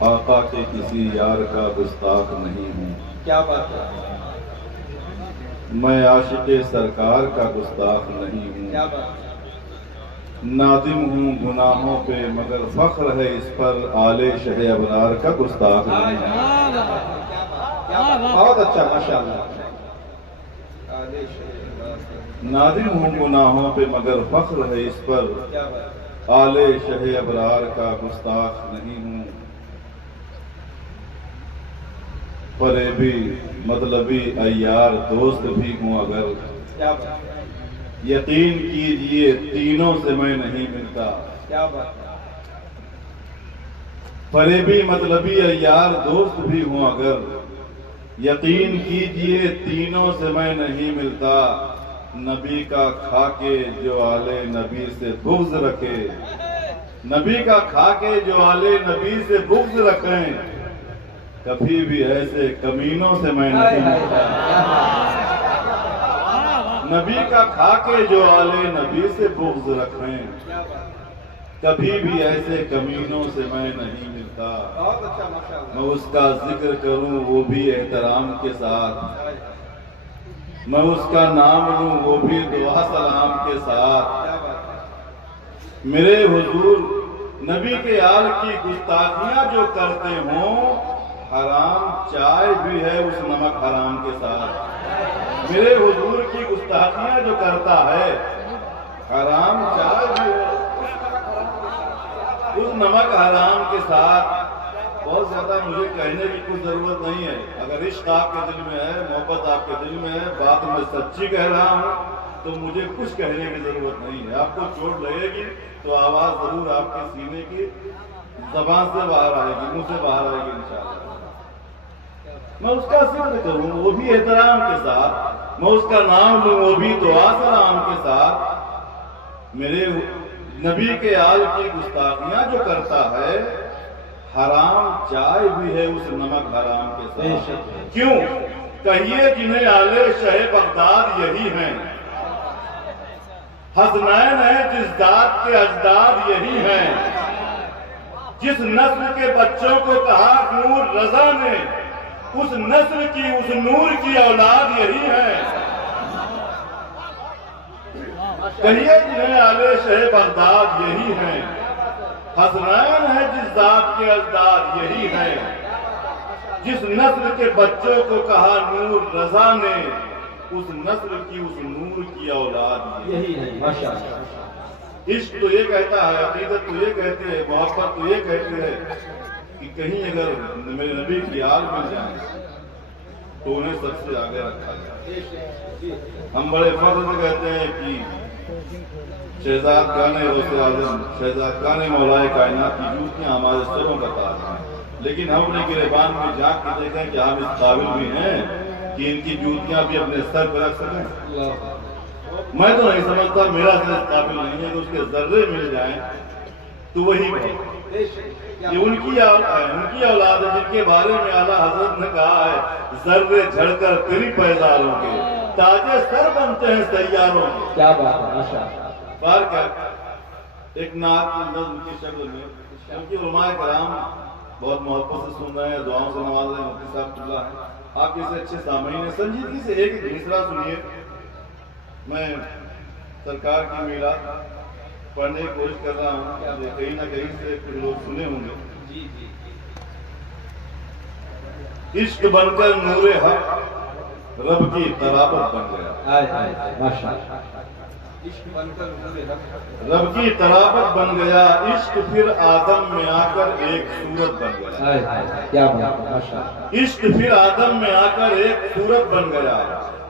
آقا کے کسی یار کا گستاخ نہیں ہوں، کیا بات ہے، میں عاشق سرکار کا گستاخ نہیں ہوں، کیا بات ہے، نادم ہوں گناہوں پہ مگر فخر ہے اس پر آل شہ ابرار کا گستاخ نہیں ہوں۔ بہت اچھا، ماشاءاللہ۔ نادم ہوں گناہوں پہ مگر فخر ہے اس پر کیا بات، آل شہ ابرار کا گستاخ نہیں ہوں، فریبی مطلبی عیار دوست بھی ہوں اگر، کیا بات، یقین کیجئے تینوں سے میں نہیں ملتا، کیا بات ہے، فریبی مطلبی عیار دوست بھی ہوں اگر، یقین کیجئے تینوں سے میں نہیں ملتا، نبی کا کھا کے جو آل نبی سے بغض رکھے، نبی کا کھا کے جو آل نبی سے بغض رکھیں، کبھی بھی ایسے کمینوں سے میں نہیں ملتا، نبی کا کھا کے جو آل نبی سے بغض رکھیں، کبھی بھی ایسے کمینوں سے میں نہیں ملتا، بہت اچھا، ماشاءاللہ۔ میں اس کا ذکر کروں وہ بھی احترام کے ساتھ، میں اس کا نام لوں وہ بھی دعا سلام کے ساتھ، میرے حضور نبی کے آل کی گستاخیاں جو کرتے ہوں، حرام چائے بھی ہے اس نمک حرام کے ساتھ، میرے حضور کی گستاخیاں جو کرتا ہے، حرام چائے بھی ہے اس نمک حرام کے ساتھ۔ بہت زیادہ مجھے کہنے کی کوئی ضرورت نہیں ہے، اگر عشق آپ کے دل میں ہے، محبت آپ کے دل میں ہے، بات میں سچی کہہ رہا ہوں تو مجھے کچھ کہنے کی ضرورت نہیں ہے۔ آپ کو چوٹ لگے گی تو آواز ضرور آپ کے سینے کی زبان سے باہر آئے گی، منہ سے باہر آئے گی انشاءاللہ۔ میں اس کا ذکر کروں وہ بھی احترام کے ساتھ، میں اس کا نام لوں وہ بھی دعا سلام کے ساتھ، میرے نبی کے آل کی گستاخیاں جو کرتا ہے، حرام چائے بھی ہے اس نمک حرام کے ساتھ۔ کیوں؟ کہیے جنہیں آل شہ بغداد یہی ہیں، حسنین ہیں جس ذات کے اجداد یہی ہیں، جس نسل کے بچوں کو کہا نور رضا نے، اس نسل کی اس نور کی اولاد یہی ہے۔ کہیے جنہیں آل شہ بغداد یہی ہیں، حسنین ہے جس ذات کے اجداد یہی ہیں، جس نسل کے بچوں کو کہا نور رضا نے، اس نسل کی اس نور کی اولاد یہی ہے، ماشاءاللہ۔ عشق تو یہ کہتا ہے، عقیدت تو یہ کہتی ہے، محبت تو یہ کہتی ہے کہ کہیں اگر میرے نبی کی آل مل جائیں تو انہیں سب سے آگے رکھا جائے۔ ہم بڑے فخر سے کہتے ہیں کہ شہزاد گانے غوث اعظم، شہزاد گانے مولائے کائنات کی جوتیاں ہمارے سروں کا تاج ہیں، لیکن ہم اپنے گریبان میں جھانک کے دیکھیں کہ ہم اس قابل بھی ہیں کہ ان کی جوتیاں بھی اپنے سر پہ رکھ سکیں۔ میں تو نہیں سمجھتا، میرا سر اس قابل نہیں ہے کہ اس کے ذرے مل جائیں تو وہی بہت۔ یہ ان کی اولاد ہے جن کے بارے میں اعلیٰ حضرت نے کہا ہے، ذرے جھڑ کر تیری پیداروں کے تاجے سر بنتے ہیں سیاروں کے۔ کیا بات ہے، ماشاءاللہ۔ بار کیا ایک نعت کی نظم کی شکل میں، کیونکہ علماء کرام بہت محبت سے سن رہے ہیں، دعاؤں سے نواز رہے ہیں، مفتی صاحب اللہ ہے، آپ جیسے اچھے سامعین ہیں، سنجیدگی سے ایک مصرع سنیے۔ میں سرکار کی میلاد پڑھنے کی کوشش کر رہا ہوں، کہیں نہ کہیں سے کچھ لوگ سنے ہوں گے۔ عشق بن کر نور حق رب کی قرابت بن گیا، رب کی قرابت بن گیا، عشق پھر آدم میں آ کر ایک صورت بن گیا، عشق پھر آدم میں آ کر ایک صورت بن گیا،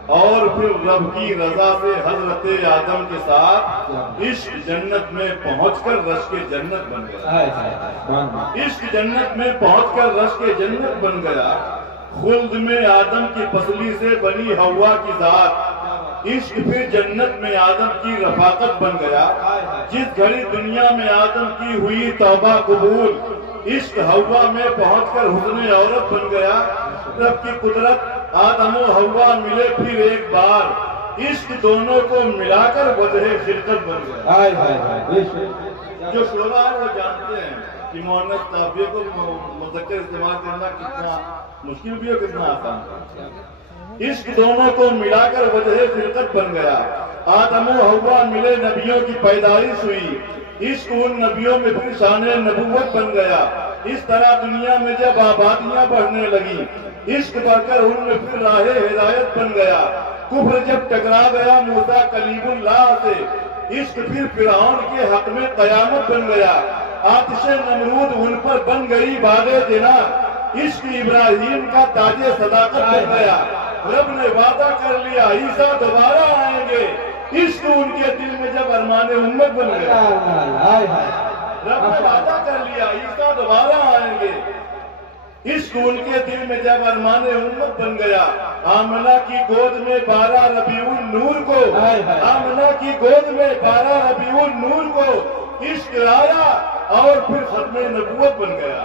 اور پھر رب کی رضا سے حضرت آدم کے ساتھ عشق جنت میں پہنچ کر رش کے جنت بن گیا، عشق جنت میں پہنچ کر رش کے جنت بن گیا، خلد میں آدم کی پسلی سے بنی حوا کی ذات، عشق پھر جنت میں آدم کی رفاقت بن گیا، جس گھڑی دنیا میں آدم کی ہوئی توبہ قبول، عشق حوا میں پہنچ کر حسن عورت بن گیا، رب کی قدرت آدم و حوا ملے پھر ایک بار، عشق دونوں کو ملا کر وجہ خلقت بن گیا۔ جو شعراء ہیں وہ جانتے ہیں کہ مؤنث قافیے کو مذکر استعمال کرنا کتنا مشکل بھی ہے، کتنا آسان ہے۔ عشق دونوں کو ملا کر وجہ خلقت بن گیا، آدم و حوا ملے نبیوں کی پیدائش ہوئی، عشق ان نبیوں میں پھر شان نبوت بن گیا۔ اس طرح دنیا میں جب آبادیاں بڑھنے لگی، عشق بڑھ کر ان میں پھر راہ ہدایت بن گیا۔ کفر جب ٹکرا گیا موسیٰ کلیم اللہ سے، عشق پھر فرعون کے حق میں قیامت بن گیا۔ آتش نمرود ان پر بن گئی باغ جنا، عشق ابراہیم کا تاج صداقت بن گیا۔ رب نے وعدہ کر لیا عیسیٰ دوبارہ آئیں گے، عشق ان کے دل میں جب ارمان امت بن گیا۔ رب نے وعدہ کر لیا عیسیٰ دوبارہ آئیں گے، عشق ان کے دل میں جب ارمان امت بن گیا۔ آمنہ کی گود میں 12 ربیع النور کو، آمنہ کی گود میں 12 ربیع النور کو عشق آیا اور پھر ختم نبوت بن گیا۔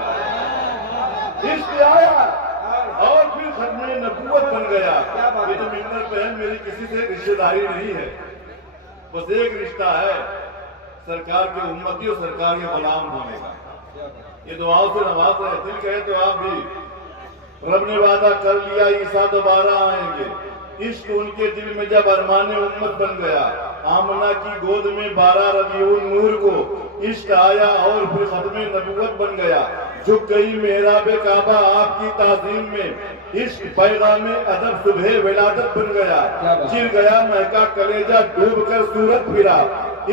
عشق آیا اور پھر ختم نبوت بن گیا۔ یہ جو ممبر پہ ہے میری کسی سے رشتہ داری نہیں ہے، بس ایک رشتہ ہے سرکار کے امتی اور سرکار کے غلام ہونے کا۔ یہ دعاؤں سے نواز ہے، دل کہے تو آپ بھی۔ رب نے وعدہ کر لیا عیسیٰ دوبارہ آئیں گے، عشق ان کے دل میں جب ارمان امت بن گیا۔ آمنہ کی گود میں 12 ربیع النور کو عشق آیا اور پھر ختم نبوت بن گیا۔ جھک گئی محراب کعبہ آپ کی تعظیم میں، عشق پیغام ادب صبح ولادت بن گیا۔ چر گیا مہکا کلیجہ ڈوب کر صورت پھرا،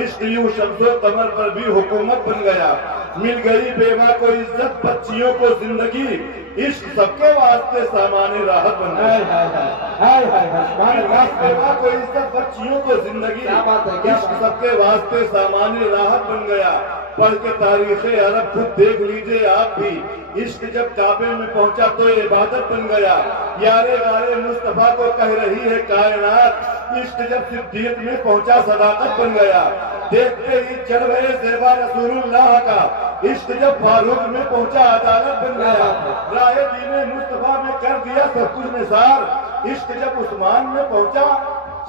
عشق یوں شمس و قمر پر بھی حکومت بن گیا۔ مل گئی بیوہ کو عزت بچیوں کو زندگی، عشق سب کے واسطے سامان راحت بن گیا۔ بیوہ کو عزت بچیوں کو زندگی، عشق سب کے واسطے سامان راحت بن گیا۔ پڑھ کے تاریخ عرب خود دیکھ لیجئے آپ بھی، عشق جب کعبے میں پہنچا تو عبادت بن گیا۔ یارے غارے مصطفیٰ کو کہہ رہی ہے کائنات، عشق جب صدیق میں پہنچا صداقت بن گیا۔ دیکھتے ہی چڑھ گئے زیبا رسول اللہ کا، عشق جب فاروق میں پہنچا عدالت بن گیا۔ راہ دین مصطفیٰ میں کر دیا سب کچھ نثار، عشق جب عثمان میں پہنچا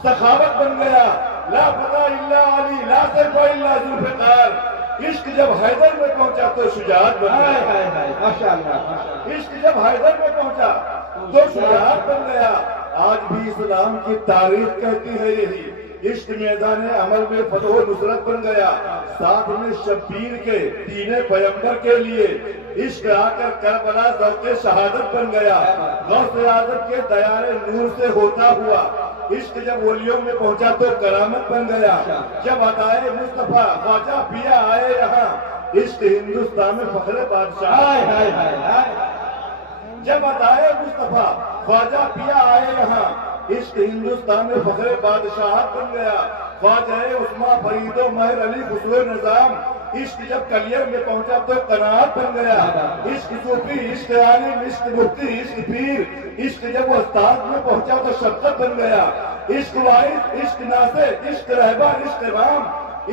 سخاوت بن گیا۔ لا فتح الا علی لا سیف الا ذوالفقار، عشق جب حیدر میں پہنچا تو شجاعت بن گیا۔ عشق جب حیدر میں پہنچا تو شجاعت بن گیا۔ آج بھی اسلام کی تاریخ کہتی ہے یہی، عشق میدان عمل میں فتح و نصرت بن گیا۔ ساتھ میں شبیر کے تینے پیغمبر کے لیے عشق آ کر کربلا ذوق شہادت بن گیا۔ غوث اعظم کے دیار نور سے ہوتا ہوا، عشق جب ولیوں میں پہنچا تو کرامت بن گیا۔ جب عطائے مصطفیٰ خواجہ پیا آئے یہاں، عشق ہندوستان میں فخر بادشاہ۔ جب عطائے مصطفیٰ خواجہ پیا آئے یہاں، عشق ہندوستان میں فخر بادشاہت بن گیا۔ خواجہ عثمان فرید و مہر علی خسرو نظام، عشق جب کلیر میں پہنچا تو قناعت بن گیا۔ عشق صوفی، عشق عالم، عشق مفتی، عشق پیر، عشق جب استاد میں پہنچا تو شفقت بن گیا۔ عشق واعظ، عشق ناصر، عشق رہبر، عشق امام،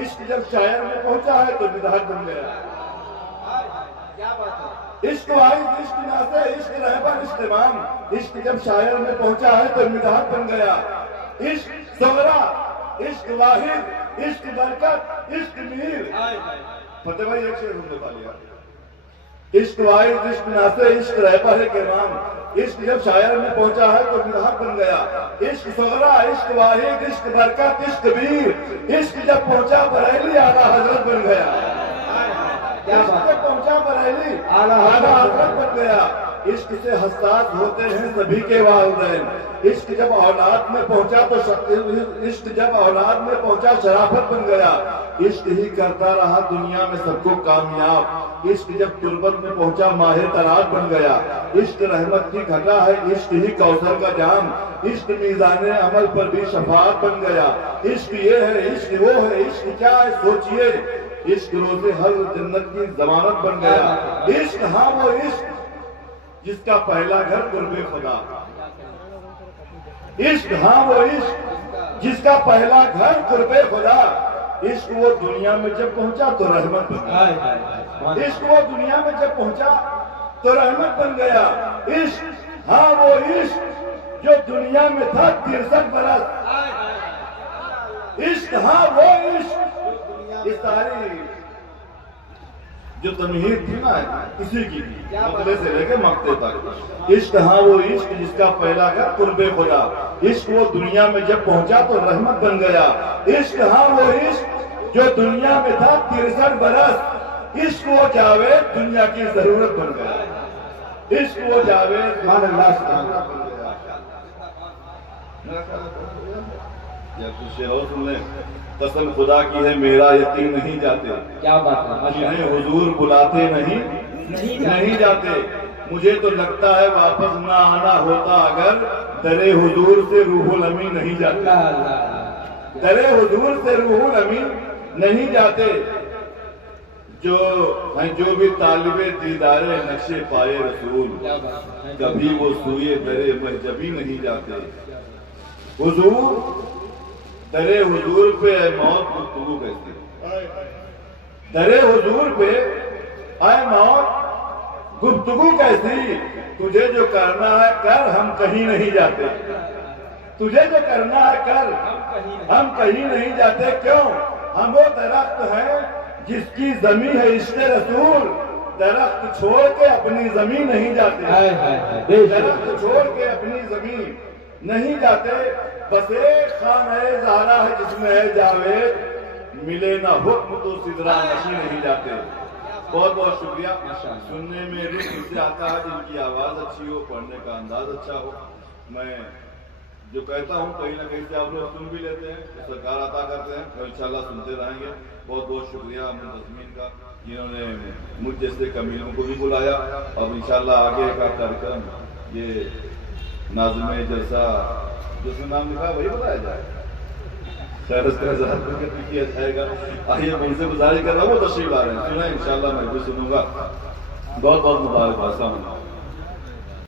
عشق جب شاعر میں پہنچا ہے تو مدحت بن گیا۔ عشق واحد، عشق ناصر، عشق رہبر، عشق امام، عشق جب شاعر میں پہنچا ہے تو مدحت بن گیا۔ عشق صغرا، عشق واحد، عشق برکت، عشق میر۔ فتح بھائی ایک شعر بتا لیا۔ عشق واحد، عشق ناصر، عشق رہبر، عشق امام، عشق جب شاعر میں پہنچا ہے تو مدحت بن گیا۔ عشق صغرا، عشق واحد، عشق برکت، عشق میر، عشق جب پہنچا بریلی اعلیٰ حضرت بن گیا۔ عشق جب پہنچا بریلی اعلیٰ حضرت بن گیا۔ عشق سے حساس ہوتے ہیں سبھی کے والدین، عشق جب اولاد میں پہنچا تو عشق جب اولاد میں پہنچا شرافت بن گیا۔ عشق ہی کرتا رہا دنیا میں سب کو کامیاب، عشق جب تربت میں پہنچا ماہ طلعت بن گیا۔ عشق رحمت کی گھٹا ہے، عشق ہی کوثر کا جام، عشق میزان عمل پر بھی شفاعت بن گیا۔ عشق یہ ہے، عشق وہ ہے، عشق کیا ہے سوچئے، عشق روز ہر جنت کی ضمانت بن گیا۔ عشق ہاں وہ عشق جس کا پہلا گھر قرب خدا، عشق ہاں وہ عشق جس کا پہلا گھر قرب خدا، عشق وہ دنیا میں جب پہنچا تو رحمت بن گیا۔ عشق وہ دنیا میں جب پہنچا تو رحمت بن گیا۔ عشق ہاں وہ عشق جو دنیا میں تھا 63 برس، عشق ہاں وہ عشق اس ساری جو تمہید تھی نا اسی کی مقتلے سے لے کے مقتے تک. عشق ہاں وہ عشق جس کا پہلا گھر قرب خدا. عشق وہ دنیا میں جب پہنچا تو رحمت بن گیا. عشق ہاں وہ عشق جو دنیا میں تھا 63 برس. عشق وہ جاوید دنیا کی ضرورت بن گیا. عشق وہ جاوید مان اللہ سبحانہ بن گیا. یا کچھ اور سن لیں. قسم خدا کی ہے میرا یقین نہیں جاتے کیا بات ہے ماشاء جنہیں اللہ. حضور بلاتے نہیں جاتے. مجھے تو لگتا ہے واپس نہ آنا ہوتا اگر در حضور سے روح الامین نہیں جاتے. اللہ اللہ در حضور سے روح الامین نہیں جاتے. جو بھی طالب دیدار نقش پائے رسول کیا بات ہے. کبھی وہ سوئے در مرجبی نہیں جاتے. حضور در حضور پہ اے موت گفتگو کیسی. در حضور پہ اے موت گفتگو کیسی. تجھے جو کرنا ہے کر ہم کہیں نہیں جاتے. تجھے جو کرنا ہے کر ہم کہیں نہیں جاتے. کیوں؟ ہم وہ درخت ہیں جس کی زمین ہے عشق رسول. درخت چھوڑ کے اپنی زمین نہیں جاتے. درخت چھوڑ کے اپنی زمین نہیں جاتے. بس ایک خانہ زہرا ہے جس میں ہے جاوید. ملے نہ حکم تو سدرا نشی نہیں جاتے. بہت بہت شکریہ. سننے میں رزق سے آتا ہے جن کی آواز اچھی ہو, پڑھنے کا انداز اچھا ہو. میں جو کہتا ہوں کہیں نہ کہیں سے آپ لوگ سن بھی لیتے ہیں, سرکار عطا کرتے ہیں, اور انشاءاللہ سنتے رہیں گے. بہت بہت شکریہ منتظمین کا جنہوں نے مجھ جیسے کمیلوں کو بھی بلایا. اور انشاءاللہ آگے کا کارکرم یہ ناظم جلسہ جس میں نام لکھا ہے وہی بتایا جائے. خیر اس کا اظہار کر کے کیا جائے گا. آئیے ان سے گزارش کر رہا ہوں وہ تشریف آ رہے ہیں, سنیں انشاءاللہ میں بھی سنوں گا. بہت بہت مبارک. السلام علیکم.